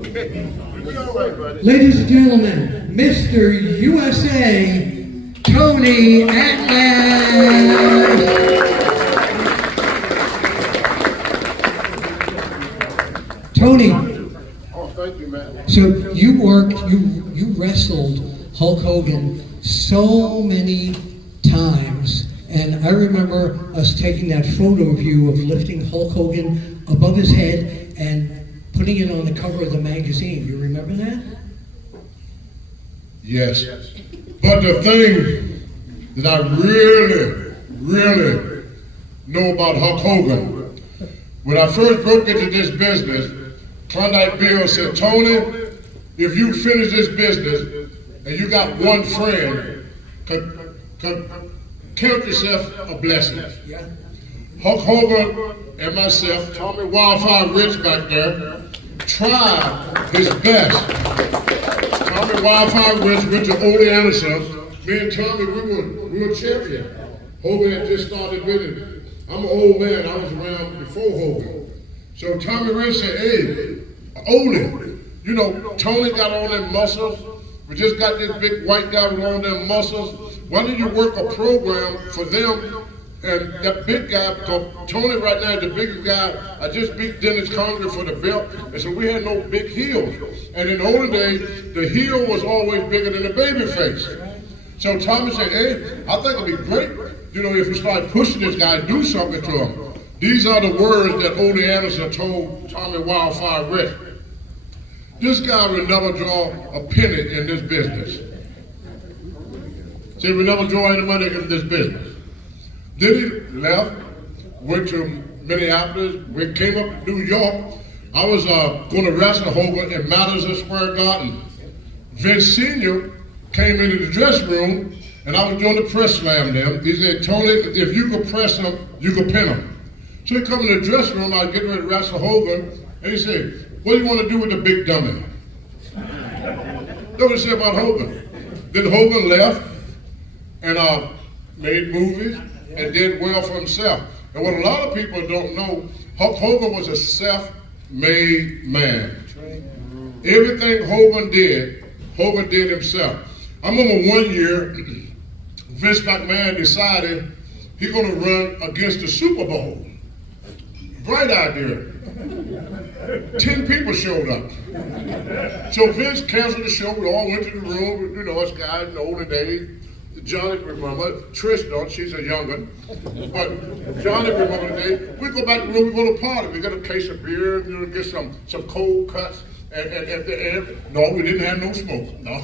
Ladies and gentlemen, Mr. USA, Tony Atlas. Tony. Oh, thank you, man. So you wrestled Hulk Hogan so many times, and I remember us taking that photo of you of lifting Hulk Hogan above his head and putting it on the cover of the magazine. You remember that? Yes. But the thing that I really know about Hulk Hogan, when I first broke into this business, Klondike Bill said, Tony, if you finish this business and you got one friend, count yourself a blessing. Yeah. Hulk Hogan and myself, Tommy Wildfire Rich back there, tried his best. Tommy Wildfire Rich went to Ole Anderson. Me and Tommy, we were champion. Hogan had just started winning. I'm an old man. I was around before Hogan. So Tommy Rich said, hey, Ole, you know, Tony got all them muscles. We just got this big white guy with all them muscles. Why don't you work a program for them? And that big guy, because Tony right now is the biggest guy. I just beat Dennis Conger for the belt, and so we had no big heels. And in the olden days, the heel was always bigger than the baby face. So Tommy said, hey, I think it'd be great, you know, if we start pushing this guy, do something to him. These are the words that Ole Anderson told Tommy Wildfire Rich. This guy will never draw a penny in this business. See, we never draw any money in this business. Then he left, went to Minneapolis, we came up to New York. I was going to wrestle Hogan in Madison Square Garden. Vince Sr. came into the dressing room, and I was doing the press slam then. He said, Tony, if you could press him, you could pin him. So he come in the dressing room, I was getting ready to wrestle Hogan, and he said, what do you want to do with the big dummy? That's what he said about Hogan. Then Hogan left, and made movies, and did well for himself. And what a lot of people don't know, Hulk Hogan was a self-made man. Everything Hogan did himself. I remember one year, Vince McMahon decided he's going to run against the Super Bowl. Bright idea. 10 people showed up. So Vince canceled the show. We all went to the room. You know, us guys in the older days. Johnny remember, Trish don't, she's a young'un. But Johnny remember the day. We go back to the room, we go to a party. We got a case of beer, you know, get some cold cuts. And no, we didn't have no smoke. No.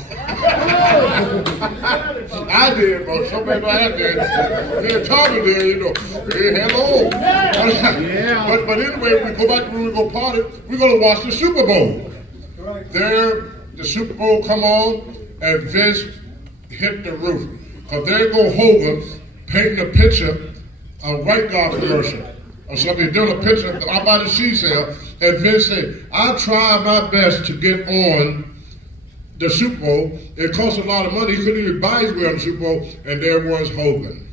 I did, but somebody I did. Me and Tommy did, you know. Hey, hello. Yeah. But anyway, we go back to the room, we go party. We're gonna watch the Super Bowl. There, the Super Bowl come on, and Vince hit the roof. Because there go Hogan painting a picture, a White Guard commercial. Or something, doing a picture out by the she sale, and Vince said, I tried my best to get on the Super Bowl. It cost a lot of money. He couldn't even buy his way on the Super Bowl, and there was Hogan.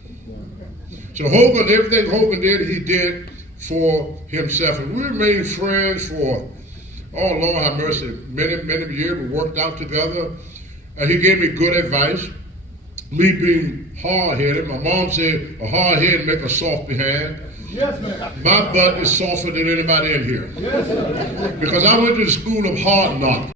So Hogan, everything Hogan did, he did for himself. And we remained friends for, oh Lord have mercy, many years. We worked out together. And he gave me good advice. Me being hard-headed, my mom said, a hard head make a soft behind. Yes, ma'am. My butt is softer than anybody in here. Yes, sir. Because I went to the school of hard knocks.